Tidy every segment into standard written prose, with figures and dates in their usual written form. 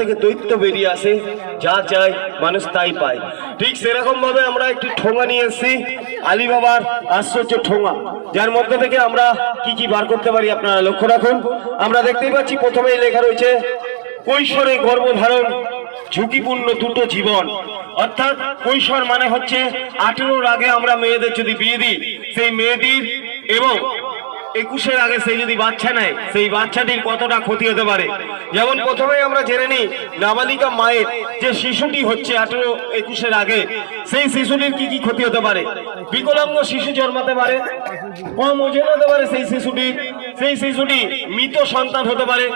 থেকে দৈত্য বেরিয়ে আসে, যা চায় মানুষ তাই পায়। ঠিক সেরকম ভাবে আমরা একটি ঠোঙা নিয়ে এসেছি, আলী বাবার আশ্চর্য ঠোঙা, যার মধ্যে থেকে আমরা কি কি বার করতে পারি আপনারা লক্ষ্য রাখুন। আমরা দেখতেই পাচ্ছি প্রথমেই লেখা রয়েছে কৈশোরে গর্ভধারণ ঝুঁকিপূর্ণ দুটো জীবন। অর্থাৎ কৈশোর মানে হচ্ছে 18-র আগে আমরা মেয়েদের যদি বিয়ে দিই, সেই মেয়েটির এবং 21-এর আগে সেই যদি বাচ্চা নেয়, সেই বাচ্চাটির কতটা ক্ষতি হতে পারে। যেমন প্রথমে আমরা জেনে নিই নাবালিকা মায়ের যে শিশুটি হচ্ছে 18-21-এর আগে, সেই শিশুটির কি কি ক্ষতি হতে পারে। বিকলাঙ্গ শিশু জন্মাতে পারে, কম ওজন হতে পারে সেই শিশুটি মৃত সন্তান হতে পারে,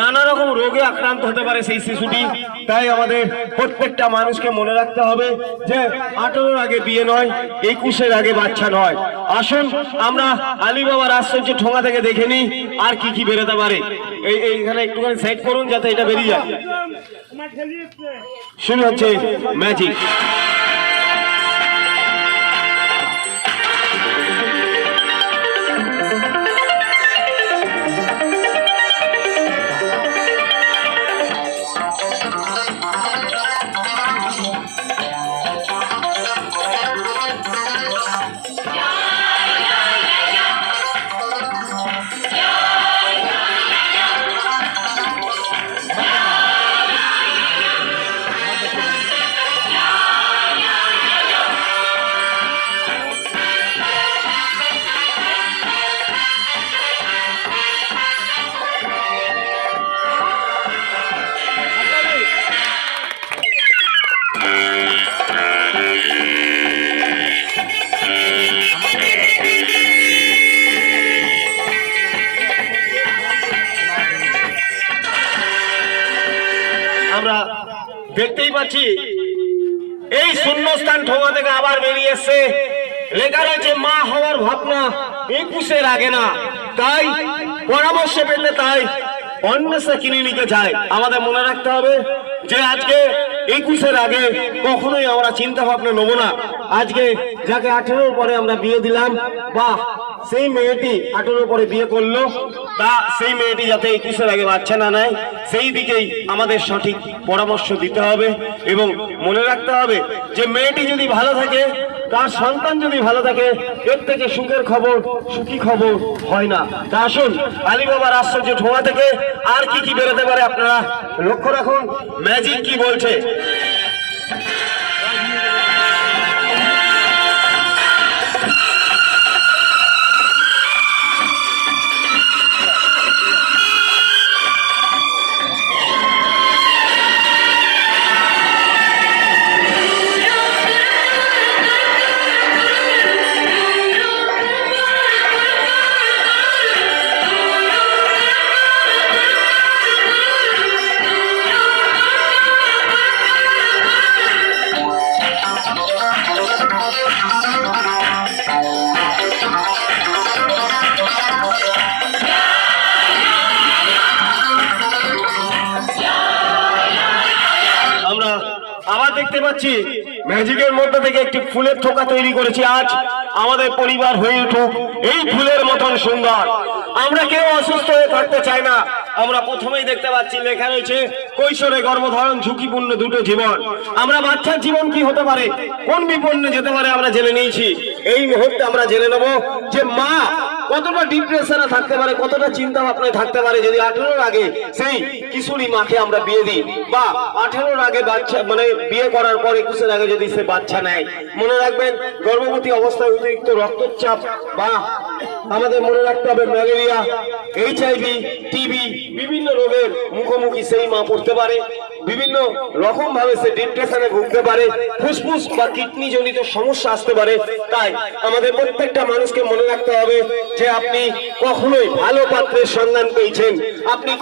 নানা রকম রোগে আক্রান্ত হতে পারে সেই শিশুটি। তাই আমাদের প্রত্যেকটা মানুষকে মনে রাখতে হবে যে 18-র আগে বিয়ে নয়, 21-এর আগে বাচ্চা নয়। আসুন আমরা আলী বাবার আশ্চর্য ঠোঙা থেকে দেখে নিই আর কি কি বেরোতে পারে। এইখানে একটুখানি সাইড করুন যাতে এটা বেরিয়ে যায়। শুরু হচ্ছে ম্যাজিক। আমরা দেখতেই পাচ্ছি এই শূন্যস্থান ঠোঙা থেকে আবার বেরিয়ে এসছে, লেখা রয়েছে মা হওয়ার ভাবনা 21-এর আগে না। তাই পরামর্শ পেতে তাই অন্বেষা ক্লিনিকে যায়। আমাদের মনে রাখতে হবে যে আজকে 21-এর আগে কখনোই আমরা চিন্তা ভাবনা নেবো না। আজকে যাকে 18-র পরে আমরা বিয়ে দিলাম, বা সেই মেয়েটি 18-র পরে বিয়ে করলো, তা সেই মেয়েটি যাতে 21-এর আগে বাচ্চা না নেয়, সেই দিকেই আমাদের সঠিক পরামর্শ দিতে হবে। এবং মনে রাখতে হবে যে মেয়েটি যদি ভালো থাকে, তার সন্তান যদি ভালো থাকে, এর থেকে সুখের খবর সুখী খবর হয় না। তা আসুন আলী বাবার আশ্চর্য ঠোঙা থেকে আর কি কি বেরোতে পারে আপনারা লক্ষ্য রাখুন। ম্যাজিক কি বলছে। আবার দেখতে পাচ্ছি ম্যাজিকের মধ্যে থেকে একটি ফুলের থোকা তৈরি করেছি। আজ আমাদের পরিবার হয়ে উঠুক এই ফুলের মতন সুন্দর। আমরা কেউ অসুস্থ হয়ে থাকতে চাই না। আমরা প্রথমেই দেখতে পাচ্ছি লেখা রয়েছে কৈশোরে গর্ভধারণ ঝুঁকিপূর্ণ দুটো জীবন। আমরা বাচ্চার জীবন কি হতে পারে, কোন বিপন্নে যেতে পারে আমরা জেনে নিয়েছি। এই মুহূর্তে আমরা জেনে নেব যে মা কতটা ডিপ্রেশনে থাকতে পারে, কতটা চিন্তা ভাবনায় থাকতে পারে যদি 18-র আগে সেই কিশোরী মাকে আমরা বিয়ে দিই, বা 18-র আগে বাচ্চা মানে বিয়ে করার পর 21-এর আগে যদি সে বাচ্চা নেয়। মনে রাখবেন গর্ভবতী অবস্থায় অতিরিক্ত রক্তচাপ, বা আমাদের মনে রাখতে হবে ম্যালেরিয়া, HIV, টিবি বিভিন্ন রোগের মুখোমুখি সেই মা পড়তে পারে। বিভিন্ন রকম ভাবে সে ডিপ্রেশনে ভুগতে পারে, ফুসফুস বা কিডনি জনিত সমস্যা আসতে পারে। তাই আমাদের প্রত্যেকটা মানুষকে মনে রাখতে হবে যে আপনি কখনোই ভালো পাত্রের সন্ধান পেয়েছেন, আপনি